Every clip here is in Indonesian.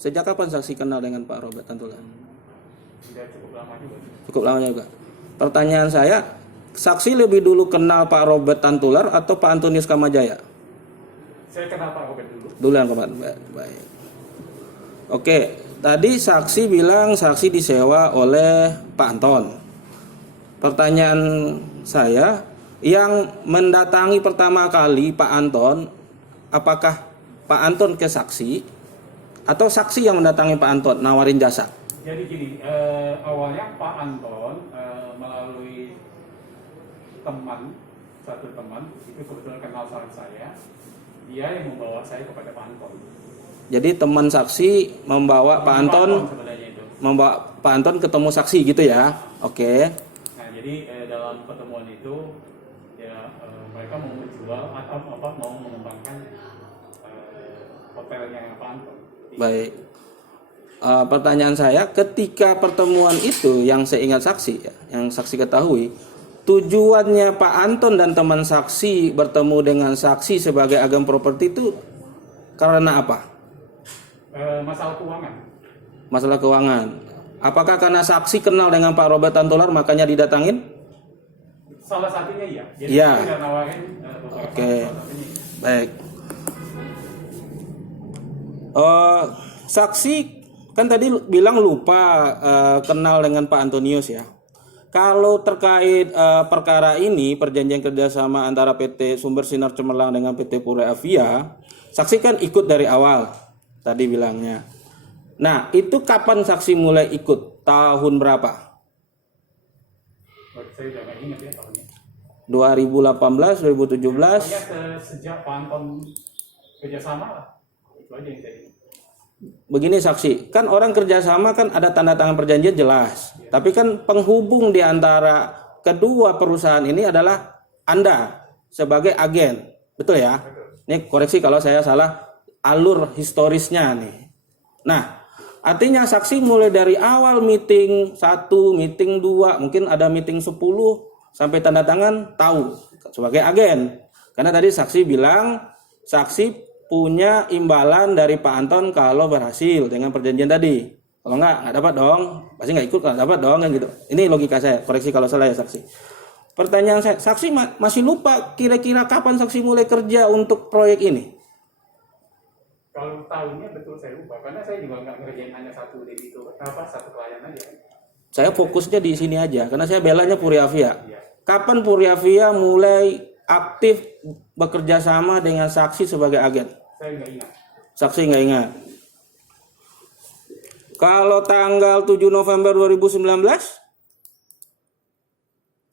Sejak kapan saksi kenal dengan Pak Robert Tantular? Sudah cukup lama juga. Cukup lama juga. Pertanyaan saya, saksi lebih dulu kenal Pak Robert Tantular atau Pak Antonius Kamajaya? Saya kenal Pak Robert dulu. Duluan Pak. Baik. Oke, tadi saksi bilang saksi disewa oleh Pak Anton. Pertanyaan saya, yang mendatangi pertama kali Pak Anton, apakah Pak Anton ke saksi atau saksi yang mendatangi Pak Anton nawarin jasa? Jadi gini, awalnya Pak Anton melalui satu teman, itu kebetulan kenal sama saya, dia yang membawa saya kepada Pak Anton. Jadi teman saksi membawa Pak Anton, membawa Pak Anton ketemu saksi gitu ya? Oke. Nah, jadi dalam pertemuan itu ya mereka mau menjual atau mau mengembangkan hotelnya Pak Anton. Baik. Pertanyaan saya, ketika pertemuan itu yang saya ingat saksi, ya, yang saksi ketahui, tujuannya Pak Anton dan teman saksi bertemu dengan saksi sebagai agen properti itu karena apa? Masalah keuangan. Masalah keuangan. Apakah karena saksi kenal dengan Pak Robert Tantular makanya didatangin? Salah satunya iya. Jadi iya. Saya nawarin beberapa. Oke. Baik. Saksi kan tadi bilang lupa kenal dengan Pak Antonius ya. Kalau terkait perkara ini, perjanjian kerjasama antara PT Sumber Sinar Cemerlang dengan PT Pura Avia, saksi kan ikut dari awal tadi bilangnya. Nah, itu kapan saksi mulai ikut? Tahun berapa? Saya udah nggak ingat ya tahunnya. 2018, 2017? Pokoknya sejak Pak Anton kerjasama lah. Itu aja yang saya ingat. Begini saksi, kan orang kerjasama kan ada tanda tangan perjanjian jelas. Ya. Tapi kan penghubung di antara kedua perusahaan ini adalah Anda sebagai agen. Betul ya? Betul. Ini koreksi kalau saya salah alur historisnya nih. Nah, artinya saksi mulai dari awal meeting 1, meeting 2, mungkin ada meeting 10 sampai tanda tangan tahu sebagai agen. Karena tadi saksi bilang saksi punya imbalan dari Pak Anton kalau berhasil dengan perjanjian tadi. Kalau nggak dapat dong, pasti nggak ikut, nggak dapat dong kan gitu. Ini logika saya, koreksi kalau salah ya saksi. Pertanyaan saya, saksi masih lupa kira-kira kapan saksi mulai kerja untuk proyek ini? Kalau tahunnya betul saya lupa, karena saya juga nggak ngerjain hanya satu klien aja. Saya fokusnya di sini aja, karena saya belanya Puri Avia. Ya. Kapan Puri Avia mulai aktif bekerja sama dengan saksi sebagai agen? Saya nggak ingat. Saksi nggak ingat. Kalau tanggal 7 November 2019?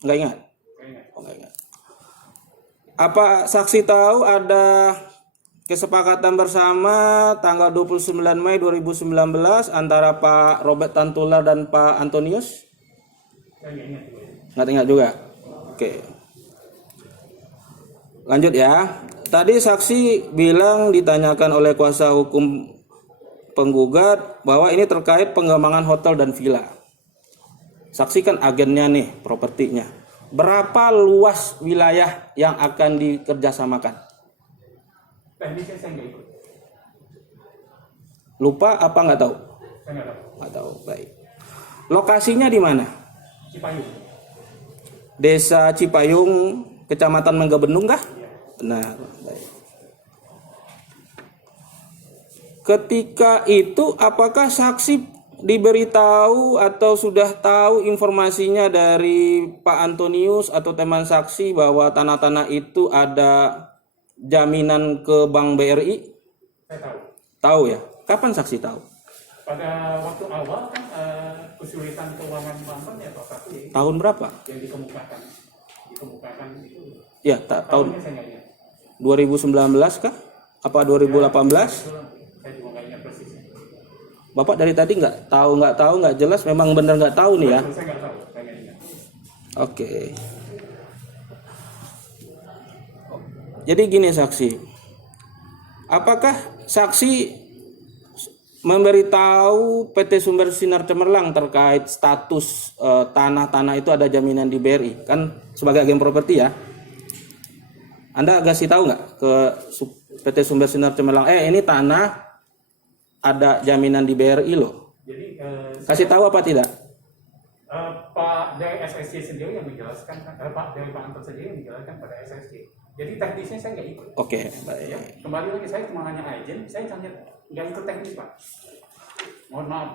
Nggak ingat? Oh, nggak ingat. Apa saksi tahu ada kesepakatan bersama tanggal 29 Mei 2019 antara Pak Robert Tantular dan Pak Antonius? Saya nggak ingat juga. Nggak ingat juga? Oke. Lanjut ya. Tadi saksi bilang ditanyakan oleh kuasa hukum penggugat bahwa ini terkait pengembangan hotel dan villa. Saksi kan agennya nih, propertinya. Berapa luas wilayah yang akan dikerjasamakan? Teknisnya saya nggak ikut. Lupa apa nggak tahu? Saya nggak tahu. Nggak tahu, baik. Lokasinya di mana? Cipayung. Desa Cipayung, Kecamatan Megamendung kah? Ya. Benar, baik. Ketika itu apakah saksi diberitahu atau sudah tahu informasinya dari Pak Antonius atau teman saksi bahwa tanah-tanah itu ada jaminan ke Bank BRI? Saya tahu. Tahu ya? Kapan saksi tahu? Pada waktu awal kan kesulitan keuangan Banten ya Pak Satu. Tahun berapa? Yang dikemukakan itu. Ya, tahun Saya nggak ingat. 2019 kah? Apa 2018? Saya juga nggak ingat persis. Bapak dari tadi nggak tahu, nggak jelas, memang benar nggak tahu nih ya? Saya nggak tahu, saya nggak ingat. Oke. Jadi gini saksi, apakah saksi memberitahu PT Sumber Sinar Cemerlang terkait status tanah-tanah itu ada jaminan di BRI? Kan sebagai agen properti ya. Anda kasih tahu nggak ke PT Sumber Sinar Cemerlang, ini tanah ada jaminan di BRI loh. Jadi Kasih tahu apa tidak? Pak dari SSC sendiri yang menjelaskan, Pak dari Pak Anton sendiri yang menjelaskan pada SSC. Jadi teknisnya saya nggak ikut. Oke, baik. Ya, kembali lagi saya cuma hanya agen, saya hanya nggak ikut teknis Pak. Mohon maaf.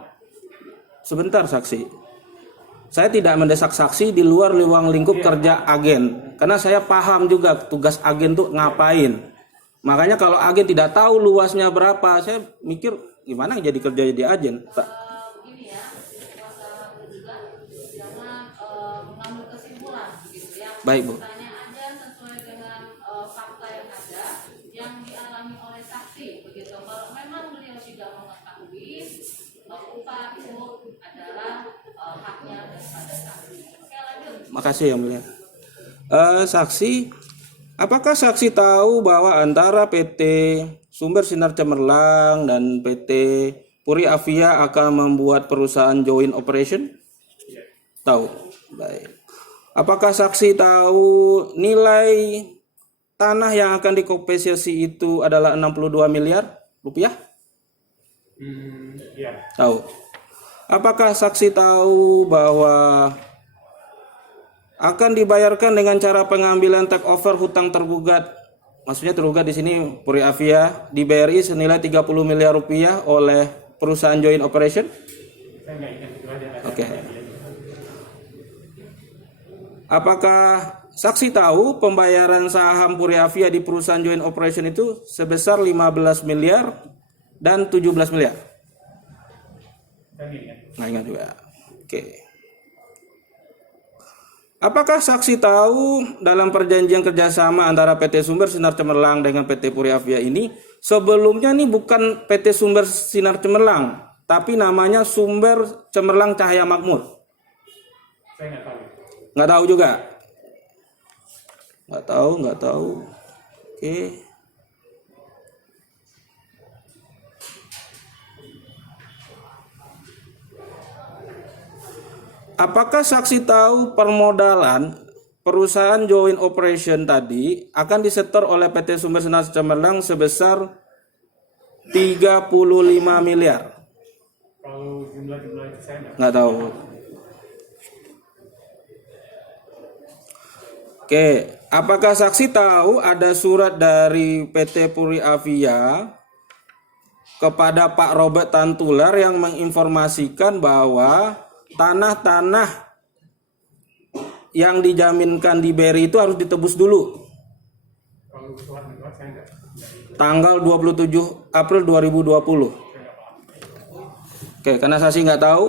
Sebentar saksi. Saya tidak mendesak saksi di luar ruang lingkup kerja agen. Karena saya paham juga tugas agen tuh ngapain. Makanya kalau agen tidak tahu luasnya berapa, saya mikir gimana jadi kerja jadi agen. Ini ya, masalah juga jangan mengambil kesimpulan gitu ya. Baik, Bu. Tanya aja sesuai dengan fakta yang ada yang dialami oleh saksi begitu. Kalau memang beliau tidak mengetahui, upah itu adalah haknya daripada saksi. Oke, lanjut. Makasih yang mulia. Saksi, apakah saksi tahu bahwa antara PT Sumber Sinar Cemerlang dan PT Puri Avia akan membuat perusahaan joint operation? Tahu. Baik. Apakah saksi tahu nilai tanah yang akan dikompensasi itu adalah 62 miliar rupiah? Ya. Tahu. Apakah saksi tahu bahwa akan dibayarkan dengan cara pengambilan take over hutang tergugat? Maksudnya tergugat di sini Puri Avia di BRI senilai 30 miliar rupiah oleh perusahaan joint operation? Saya nggak ingat itu aja. Oke. Apakah saksi tahu pembayaran saham Puri Avia di perusahaan joint operation itu sebesar 15 miliar dan 17 miliar? Saya nggak ingat. Nggak ingat juga. Oke. Apakah saksi tahu dalam perjanjian kerjasama antara PT Sumber Sinar Cemerlang dengan PT Puri Avia ini sebelumnya nih bukan PT Sumber Sinar Cemerlang, tapi namanya Sumber Cemerlang Cahaya Makmur? Saya nggak tahu. Nggak tahu juga. Nggak tahu. Oke. Apakah saksi tahu permodalan perusahaan joint operation tadi akan disetor oleh PT Sumber Sinar Cemerlang sebesar 35 miliar? Kalau jumlah-jumlah itu saya Nggak tahu. Oke, apakah saksi tahu ada surat dari PT Puri Avia kepada Pak Robert Tantular yang menginformasikan bahwa tanah-tanah yang dijaminkan di BRI itu harus ditebus dulu? kalau surat negara saya nggak. Tanggal 27 April 2020. Oke, karena saksi nggak tahu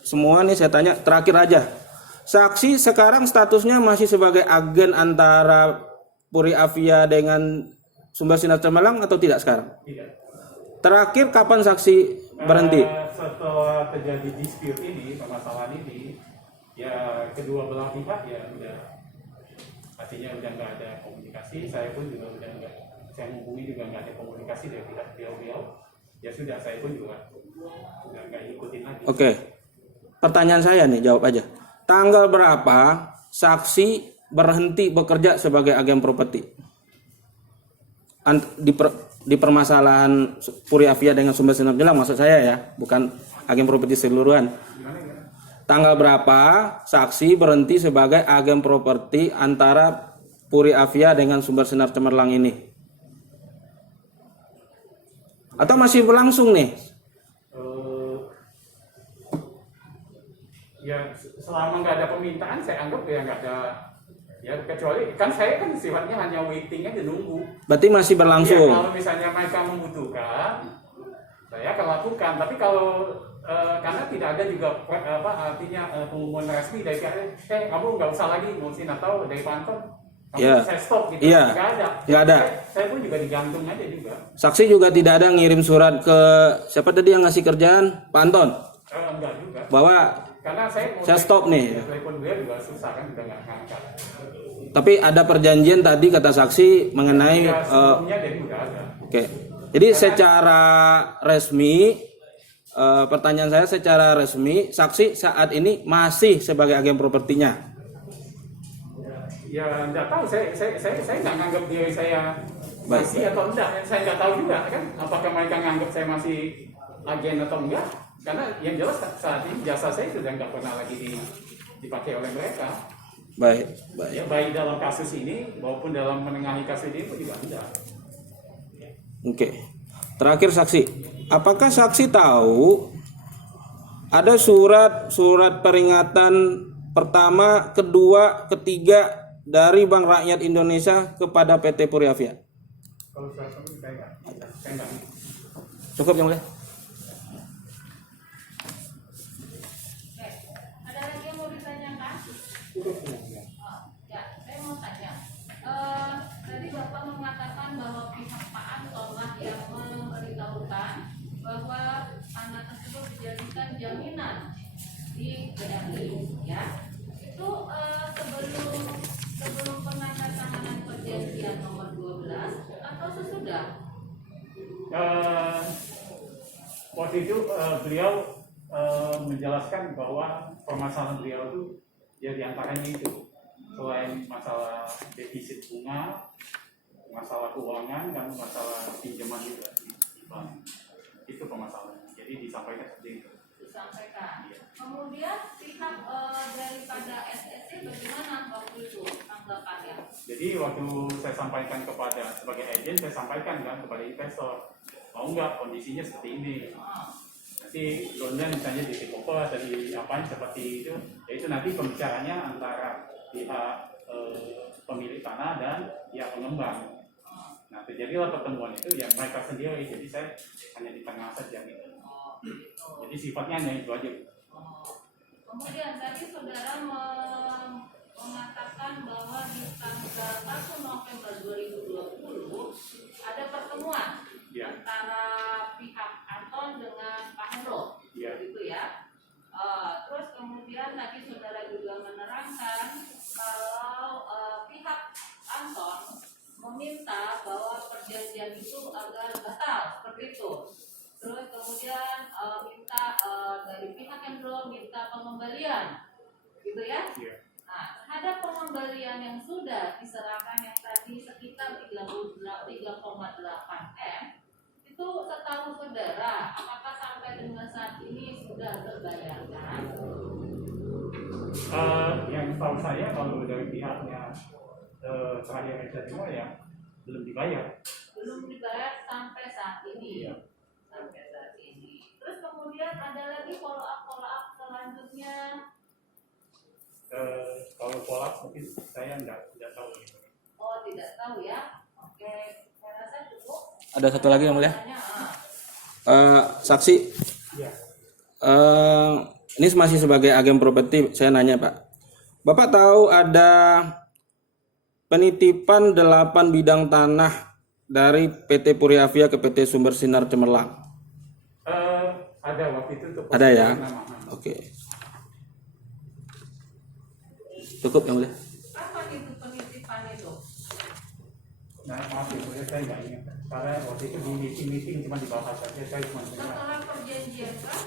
semua nih saya tanya terakhir aja. Saksi sekarang statusnya masih sebagai agen antara Puri Avia dengan Sumber Sinar Cemerlang atau tidak sekarang? Tidak. Terakhir kapan saksi berhenti? Setelah terjadi dispute ini, permasalahan ini, ya kedua belah pihak ya udah, artinya udah nggak ada komunikasi. Saya pun juga udah nggak, saya menghubungi juga nggak ada komunikasi dari pihak beliau. Ya sudah, saya pun juga udah nggak ikutin lagi. Oke, pertanyaan saya nih, jawab aja. Tanggal berapa saksi berhenti bekerja sebagai agen properti? Di permasalahan Puri Avia dengan Sumber Sinar Cemerlang maksud saya ya, bukan agen properti seluruhan. Tanggal berapa saksi berhenti sebagai agen properti antara Puri Avia dengan Sumber Sinar Cemerlang ini? Atau masih berlangsung nih? Ya selama nggak ada permintaan, saya anggap ya nggak ada. Ya kecuali kan saya kan sifatnya hanya waiting aja, nunggu. Berarti masih berlangsung. Ya, kalau misalnya mereka membutuhkan, saya akan lakukan. Tapi kalau karena tidak ada juga artinya pengumuman resmi dari pihak, kamu nggak usah lagi ngurusin atau dari Pak Anton, kamu saya stop gitu. Iya. Nggak ada. Saya pun juga digantung aja juga. Saksi juga tidak ada ngirim surat ke siapa tadi yang ngasih kerjaan, Pak Anton, Enggak juga. bahwa Karena saya stop nih. Telepon beliau juga susah kan, udah nggak ngangkat. Tapi ada perjanjian tadi kata saksi mengenai Ya, sebelumnya jadi udah ada. Oke. Jadi secara resmi pertanyaan saya secara resmi saksi saat ini masih sebagai agen propertinya. Ya nggak tahu, saya nggak nganggap diri saya Baik. masih atau enggak. Saya nggak tahu juga kan, apakah mereka nganggap saya masih agen atau enggak, karena yang jelas saat ini jasa saya sudah nggak pernah lagi dipakai oleh mereka. Baik, baik. Ya, baik dalam kasus ini maupun dalam menengahi kasus ini pun juga enggak. Oke. Terakhir saksi, apakah saksi tahu ada surat peringatan pertama, kedua, ketiga dari Bank Rakyat Indonesia kepada PT Puriafia? Kalau saya enggak. Cukup yang mulia. Oke, ada lagi yang mau ditanyakan? Ya, saya mau tanya. Tadi Bapak mengatakan bahwa pihak Pak Anton lah yang memberitahukan bahwa tanah tersebut dijadikan jaminan di BRI, ya. Itu sebelum penandatanganan perjanjian nomor 12 atau sesudah? Waktu itu beliau menjelaskan bahwa permasalahan beliau itu ya diantaranya itu, selain masalah defisit bunga, masalah keuangan, dan masalah pinjaman juga di bank. Itu permasalahannya. Jadi disampaikan seperti itu. Disampaikan. Kemudian pihak daripada SSC bagaimana waktu itu tanggapannya? Jadi waktu saya sampaikan kepada sebagai agen, saya sampaikan kan kepada investor, mau nggak kondisinya seperti ini. Nanti loannya misalnya di takeover atau di apa seperti itu, yaitu nanti pembicaranya antara pihak pemilik tanah dan pihak pengembang. Nah, terjadilah pertemuan itu yang mereka sendiri, jadi saya hanya di tengah saja gitu. Jadi sifatnya hanya itu aja. Kemudian tadi saudara mengatakan bahwa di tanggal 1 November 2020 ada pertemuan antara pihak Anton dengan Pak Hendro, gitu ya. Terus kemudian tadi saudara juga menerangkan kalau pihak Anton meminta bahwa perjanjian itu agar batal seperti itu. Terus kemudian minta dari pihak Hendro minta pengembalian, gitu ya? Nah, terhadap pengembalian yang sudah diserahkan yang tadi sekitar 3,8 M, itu setahu saudara, apakah sampai dengan saat ini sudah terbayarkan? Yang tahu saya kalau dari pihaknya terakhir yang saya terima ya belum dibayar. Belum dibayar sampai saat ini. Iya. Sampai saat ini. Terus kemudian ada lagi follow up selanjutnya. Kalau follow up mungkin saya tidak tahu. Oh, tidak tahu ya. Oke, saya rasa cukup. Ada satu lagi yang mulia. Saksi. Iya. Ini masih sebagai agen properti, saya nanya Pak. Bapak tahu ada penitipan 8 bidang tanah dari PT Puriafia ke PT Sumber Sinar Cemerlang? Ada waktu itu. Ada ya? Oke. Cukup yang mulia. Apa itu penitipan itu? Nah, maaf ya, saya nggak ingat. Karena waktu itu di meeting cuma dibahas saja, saya cuma dengar. Setelah perjanjian kah?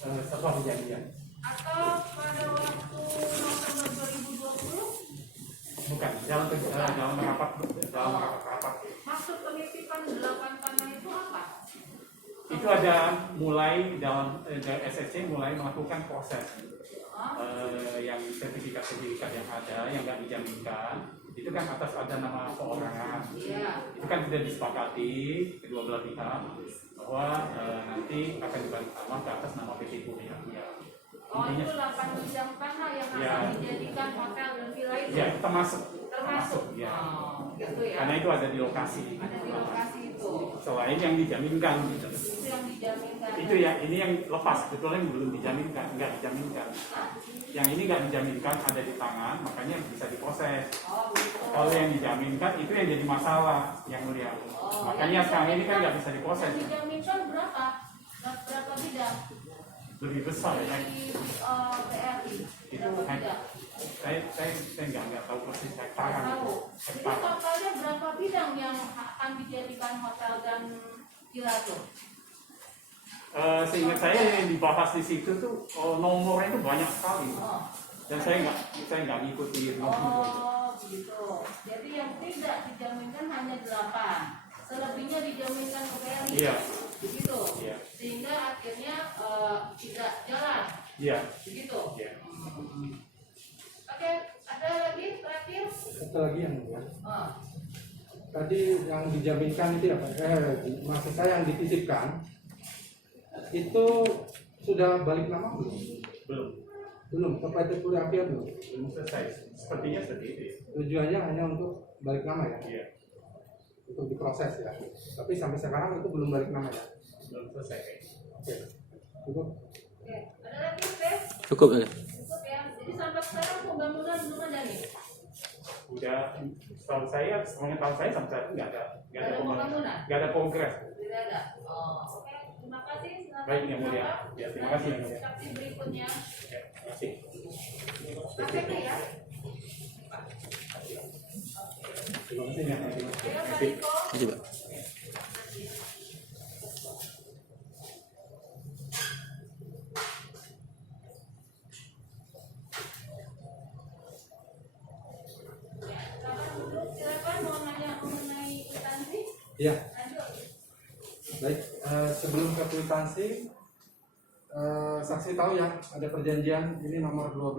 Setelah perjanjian. Atau pada waktu November 2020? Bukan, dalam rapat. Maksud penitipan 8 tanah itu apa? Itu ada mulai dalam SSC mulai melakukan proses yang sertifikat yang ada yang nggak dijaminkan itu kan atas ada nama perorangan. Itu kan sudah disepakati kedua belah pihak bahwa nanti akan dibantu sama ke atas nama PT Puriafia. Oh, itu 8 bidang tanah yang akan dijadikan hotel dan villa itu? Ya, termasuk ya. Oh, gitu ya. Karena itu ada di lokasi. Ada di lokasi itu. Selain yang dijaminkan gitu. Itu yang dijaminkan. Itu ya, ini yang lepas, sebetulnya yang belum dijaminkan, nggak dijaminkan. Yang ini nggak dijaminkan ada di tangan, makanya bisa diproses. Oh, gitu. Kalau yang dijaminkan itu yang jadi masalah, yang mulia. Makanya sekarang ini kan nggak bisa diproses. Yang dijaminkan berapa? Berapa bidang? Lebih besar ya. Di BRI. Itu saya nggak tahu persis hektaran. Tahu. Jadi totalnya berapa bidang yang akan dijadikan hotel dan villa itu? Seingat saya yang dibahas di situ tuh nomornya itu banyak sekali. Dan saya nggak ngikuti nomor. Oh, gitu. Jadi yang tidak dijaminkan hanya 8. Selebihnya dijaminkan ke BRI. Iya. begitu. Iya. Sehingga akhirnya tidak jalan, Iya. begitu. Iya. Oke, ada lagi terakhir? Satu lagi yang mulia. Oh, Tadi yang dijaminkan itu apa? Maksud saya yang dititipkan itu sudah balik nama belum? Belum. Belum. Ke PT Puri Apian belum? Belum selesai. Sepertinya seperti itu ya. Tujuannya hanya untuk balik nama ya, Iya. untuk diproses ya. Tapi sampai sekarang itu belum balik nama ya. Belum selesai. Oke. Cukup. oke. Ada lagi, Pes? Cukup ya. Cukup ya. Jadi sampai sekarang pembangunan belum ada nih. Udah setahu saya, tahu saya sampai saat ini nggak ada Nggak ada pembangunan? nggak ada progres. Tidak ada. Oh, oke. Terima kasih. Silakan Baik, Yang Mulia. Bapak. Ya, terima kasih, Yang Mulia. Saksi berikutnya. Ya, terima kasih. KPK ya. Terima kasih ya. Terima Oke, Pak kasih. Riko. Terima kasih, Pak. Silakan duduk. Silakan mau nanya mengenai kwitansi. Iya. Lanjut. Baik. Sebelum ke kwitansi, saksi tahu ya ada perjanjian ini nomor 12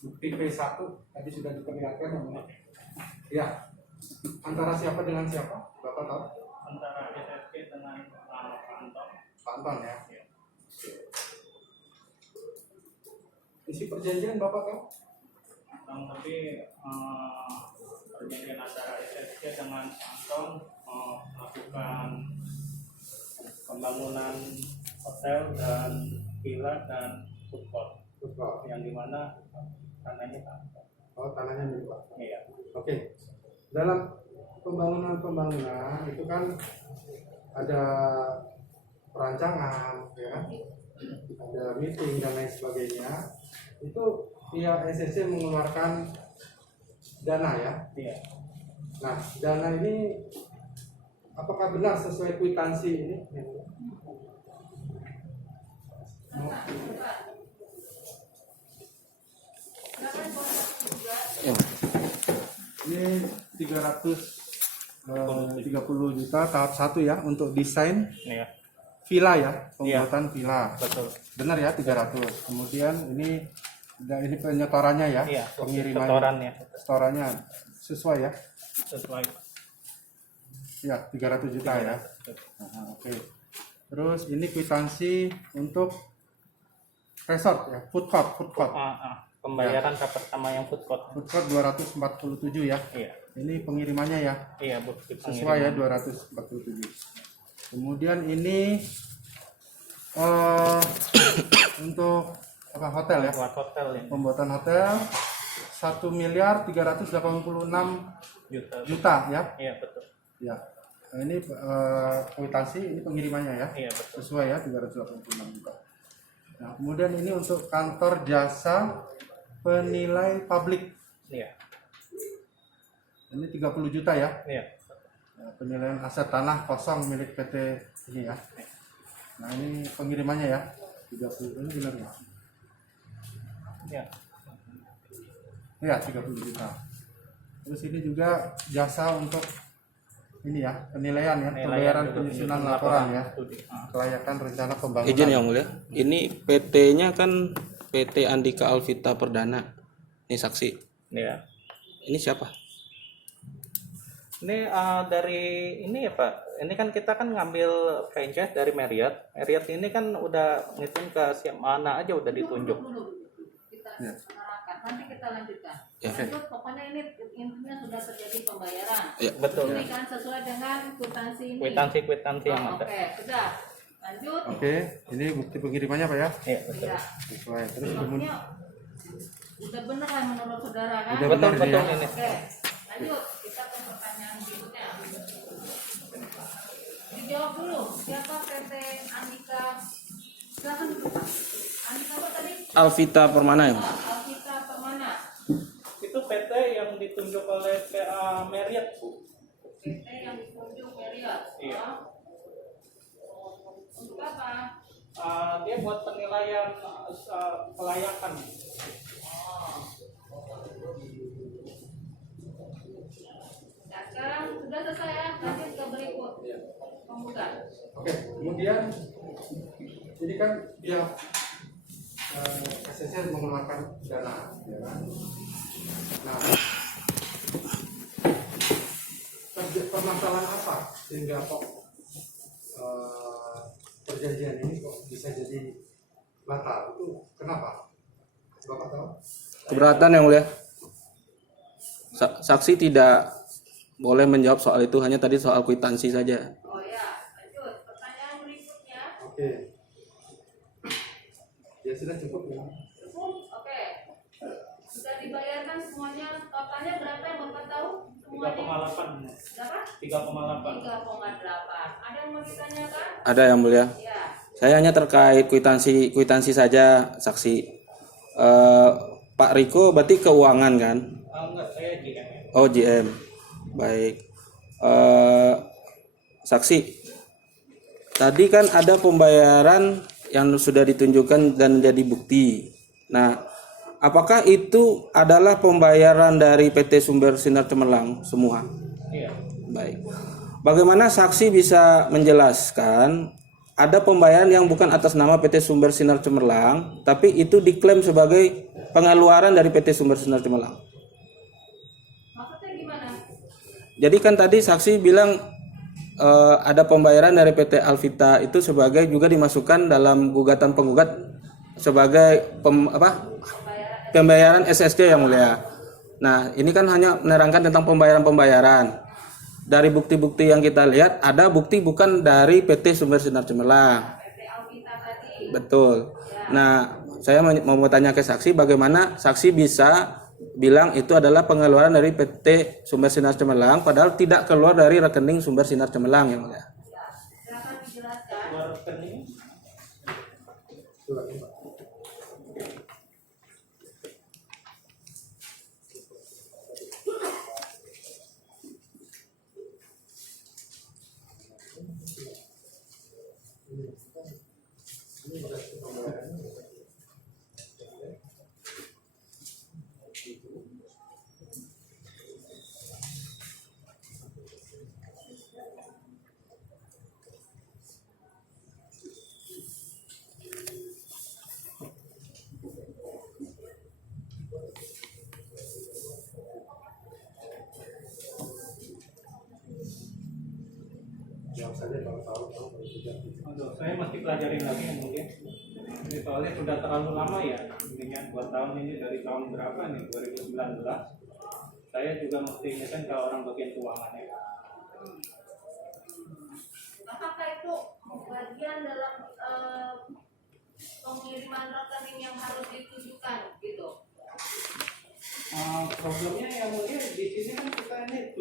bukti P1 tadi sudah diperlihatkan yang mulia. Ya. Antara siapa dengan siapa? Bapak tahu? Antara SSK dengan Pak Anton. Pak Anton ya. Isi perjanjian Bapak tahu? Tapi perjanjian antara SSK dengan Pak Anton melakukan pembangunan hotel dan villa dan food court Betul. yang dimana tanahnya Pak Anton. Oh, tanahnya milik Pak. Iya. Oke. Dalam pembangunan itu kan ada perancangan, ya, kan? Ada meeting dan lain sebagainya. Itu pihak SSC mengeluarkan dana ya. Iya. Nah, dana ini apakah benar sesuai kwitansi ini? Bapak, Bapak. Silakan boleh juga. Ya. Ini 330 juta tahap 1 ya untuk desain Iya. villa ya, pembuatan villa. Betul. Benar ya 300. Kemudian ini penyetorannya ya, Iya. pengiriman Setorannya setorannya sesuai ya. sesuai. Ya, 300 juta ya. Oke. Terus ini kwitansi untuk resort ya, food court. Pembayaran pertama yang food court. Food court 247 ya. Iya. Ini pengirimannya ya. Iya, bukti Sesuai ya 247. Kemudian ini untuk apa hotel ya? Buat hotel ini Pembuatan hotel 1.386 juta ya. Iya, betul. Ya. Nah, ini kwitansi, ini pengirimannya ya. Iya, betul. Sesuai ya 386 juta. Nah, kemudian ini untuk kantor jasa penilai publik. Iya. Ini 30 juta ya. Iya. Nah, penilaian aset tanah kosong milik PT ini ya. Nah, ini pengirimannya ya. 30 ini benar ya? Iya. Iya, 30 juta. Terus ini juga jasa untuk ini ya, penilaian ya, pembayaran penyusunan laporan ya. Kelayakan rencana pembangunan. Izin Yang Mulia. Ini PT-nya kan PT Andika Alvita Perdana. Ini saksi. Iya. Ini siapa? Ini dari ini ya Pak. Ini kan kita kan ngambil franchise dari Marriott. Marriott ini kan udah ngitung ke siap mana aja udah ditunjuk. Dulu. Kita Ya. arahkan. Nanti kita lanjutkan. Ya. Lanjut, pokoknya ini intinya sudah terjadi pembayaran. Ya. Betul. Ini kan sesuai dengan kwitansi ini. Kwitansi yang Oh, ada. Oke, sudah. Lanjut. Oke, ini bukti pengirimannya Pak ya. Iya, betul. Ya. Sesuai. Terus kemudian Maksudnya udah bener lah menurut saudara kan? Udah Betul, benar ini ya. ini. Oke, lanjut. Kita ke pertanyaan berikutnya. Dijawab dulu. Siapa PT Andika? Silakan dulu Pak. Andika apa tadi? Alvita Permana ya? Alvita Permana. Itu PT yang ditunjuk oleh Marriott, Bu. PT yang ditunjuk Marriott. Iya. Untuk apa? Dia buat penilaian kelayakan. Nah, sekarang sudah selesai ya. Lanjut ke berikut. penggugat. Oke, kemudian ini kan dia SSN mengeluarkan dana, ya kan? Nah, permasalahan apa sehingga kok perjanjian ini kok bisa jadi batal? Itu kenapa? Bapak tahu? Keberatan yang mulia. Saksi tidak boleh menjawab soal itu, hanya tadi soal kwitansi saja. Oh ya, lanjut. Pertanyaan berikutnya. Oke. Ya sudah cukup ya. Cukup? Oke. Sudah dibayarkan semuanya. Totalnya berapa yang Bapak tahu? Semuanya. 3,8. Berapa? 3,8. 3,8. Ada yang mau ditanyakan? Ada yang mulia. Ya. Saya hanya terkait kwitansi saja, saksi. Pak Riko berarti keuangan kan? Enggak, saya GM. Oh, GM. Baik. Saksi. Tadi kan ada pembayaran yang sudah ditunjukkan dan jadi bukti. Nah, apakah itu adalah pembayaran dari PT Sumber Sinar Cemerlang semua? Iya. Baik. Bagaimana saksi bisa menjelaskan ada pembayaran yang bukan atas nama PT Sumber Sinar Cemerlang, tapi itu diklaim sebagai pengeluaran dari PT Sumber Sinar Cemerlang? Maksudnya gimana? Jadi kan tadi saksi bilang ada pembayaran dari PT Alvita itu sebagai juga dimasukkan dalam gugatan penggugat sebagai pembayaran SSC yang mulia. Nah, ini kan hanya menerangkan tentang pembayaran-pembayaran. Dari bukti-bukti yang kita lihat ada bukti bukan dari PT Sumber Sinar Cemerlang. PT Alvita tadi. Betul. Nah, saya mau bertanya ke saksi bagaimana saksi bisa bilang itu adalah pengeluaran dari PT Sumber Sinar Cemerlang padahal tidak keluar dari rekening Sumber Sinar Cemerlang yang mulia. Ya. Silakan dijelaskan. Keluar rekening. Jawab saja kalau tahu. Aduh, saya masih pelajarin lagi mungkin. Ini soalnya sudah terlalu lama ya. Intinya 2 tahun ini dari tahun berapa nih? 2019. Saya juga mesti ingatkan ke orang bagian keuangannya. Apakah itu bagian dalam pengiriman rekening yang harus ditujukan gitu? Problemnya yang mulia di sini kan kita ini